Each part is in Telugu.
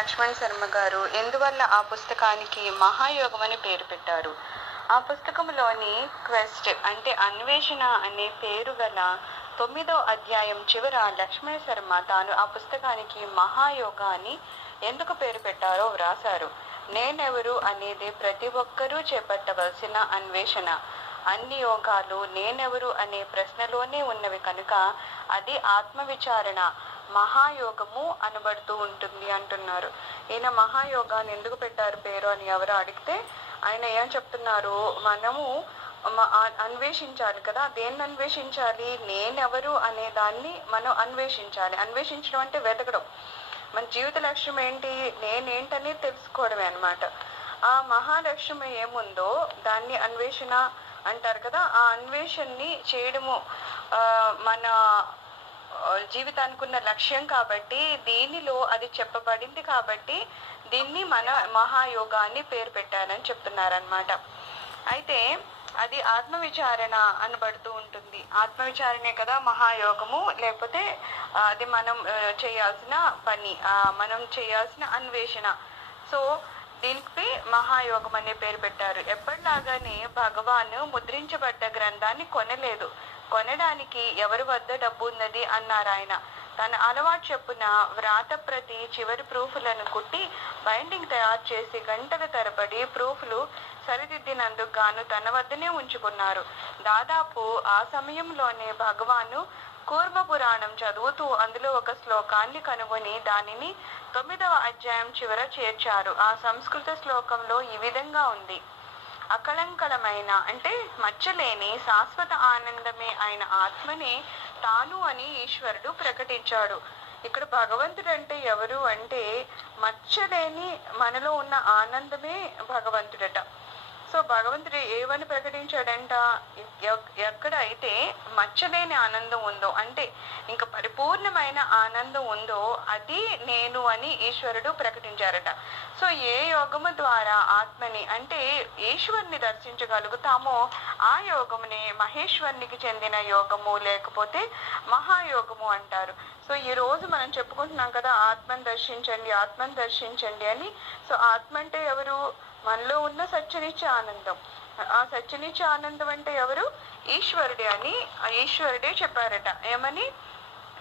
లక్ష్మణ్ శర్మ గారు ఎందువల్ల ఆ పుస్తకానికి మహాయోగం అని పేరు పెట్టారు? ఆ పుస్తకంలోని క్వెస్ట్ అంటే అన్వేషణ అనే పేరు గల 9వ అధ్యాయం చివర లక్ష్మణ్ శర్మ తాను ఆ పుస్తకానికి మహాయోగ అని ఎందుకు పేరు పెట్టారో వ్రాసారు. నేనెవరు అనేది ప్రతి ఒక్కరూ చేపట్టవలసిన అన్వేషణ. అన్ని యోగాలు నేనెవరు అనే ప్రశ్నలోనే ఉన్నవి కనుక అది ఆత్మవిచారణ మహాయోగము అనబడుతూ ఉంటుంది అంటున్నారు. ఈయన మహాయోగాన్ని ఎందుకు పెట్టారు పేరు అని ఎవరు అడిగితే ఆయన ఏం చెప్తున్నారు, మనము అన్వేషించాలి కదా. దేన్ని అన్వేషించాలి? నేనెవరు అనే దాన్ని మనం అన్వేషించాలి. అన్వేషించడం అంటే వెతకడం. మన జీవిత లక్ష్యం ఏంటి? నేనేంటని తెలుసుకోవడమే అన్నమాట. ఆ మహాలక్ష్యం ఏముందో దాన్ని అన్వేషణ అంటారు కదా. ఆ అన్వేషణని చేయడము మన జీవితానికి ఉన్న లక్ష్యం కాబట్టి దీనిలో అది చెప్పబడింది కాబట్టి దీన్ని మన మహాయోగాన్ని పేరు పెట్టారని చెప్తున్నారనమాట. అయితే అది ఆత్మవిచారణ అనబడుతూ ఉంటుంది. ఆత్మవిచారణే కదా మహాయోగము, లేకపోతే అది మనం చేయాల్సిన పని, మనం చేయాల్సిన అన్వేషణ. సో దీనికి మహాయోగం అనే పేరు పెట్టారు. ఎప్పటిలాగానే భగవాన్ ముద్రించబడ్డ గ్రంథాన్ని కొనలేదు. కొనడానికి ఎవరి వద్ద డబ్బు ఉన్నది అన్నారు ఆయన. తన అలవాటు చెప్పున వ్రాత ప్రతి చివరి ప్రూఫ్లను కుట్టి బైండింగ్ తయారు చేసి గంటల తరబడి ప్రూఫ్లు సరిదిద్దినందుకు గాను తన వద్దనే ఉంచుకున్నారు. దాదాపు ఆ సమయంలోనే భగవాను కూర్మ పురాణం చదువుతూ అందులో ఒక శ్లోకాన్ని కనుగొని దానిని 9వ అధ్యాయం చివర చేర్చారు. ఆ సంస్కృత శ్లోకంలో ఈ విధంగా ఉంది: అకళంకలమైన అంటే మచ్చలేని శాశ్వత ఆనందమే ఆయన ఆత్మనే తాను అని ఈశ్వరుడు ప్రకటించాడు. ఇక్కడ భగవంతుడు అంటే ఎవరు అంటే మచ్చలేని మనలో ఉన్న ఆనందమే భగవంతుడట. సో భగవంతుడు ఏమని ప్రకటించాడంట? ఎక్కడైతే మచ్చలేని ఆనందం ఉందో అంటే ఇంకా పరిపూర్ణమైన ఆనందం ఉందో అది నేను అని ఈశ్వరుడు ప్రకటించారట. సో ఏ యోగము ద్వారా ఆత్మని అంటే ఈశ్వరుని దర్శించగలుగుతామో ఆ యోగమునే మహేశ్వరునికి చెందిన యోగము లేకపోతే మహాయోగము అంటారు. సో ఈ రోజు మనం చెప్పుకుంటున్నాం కదా, ఆత్మను దర్శించండి, ఆత్మను దర్శించండి అని. సో ఆత్మ అంటే ఎవరు? మనలో ఉన్న సత్యనిత్య ఆనందం. ఆ సత్యనిత్య ఆనందం అంటే ఎవరు? ఈశ్వరుడే అని ఈశ్వరుడే చెప్పారట. ఏమని?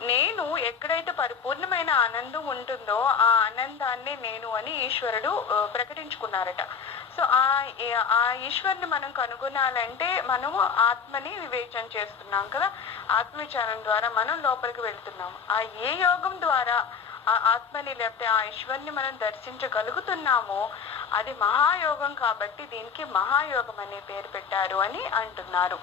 నేను ఎక్కడైతే పరిపూర్ణమైన ఆనందం ఉంటుందో ఆ ఆనందాన్ని నేను అని ఈశ్వరుడు ప్రకటించుకున్నారట. సో ఆ ఈశ్వరుని మనం కనుగొనాలంటే మనము ఆత్మని వివేచన చేస్తున్నాం కదా. ఆత్మవిచారం ద్వారా మనం లోపలికి వెళ్తున్నాము. ఆ ఏ యోగం ద్వారా ఆ ఆత్మని లేకపోతే ఆ ఈశ్వరుని మనం దర్శించగలుగుతున్నామో అది మహాయోగం కాబట్టి దీనికి మహాయోగం అనే పేరు పెట్టారు అని అంటున్నారు.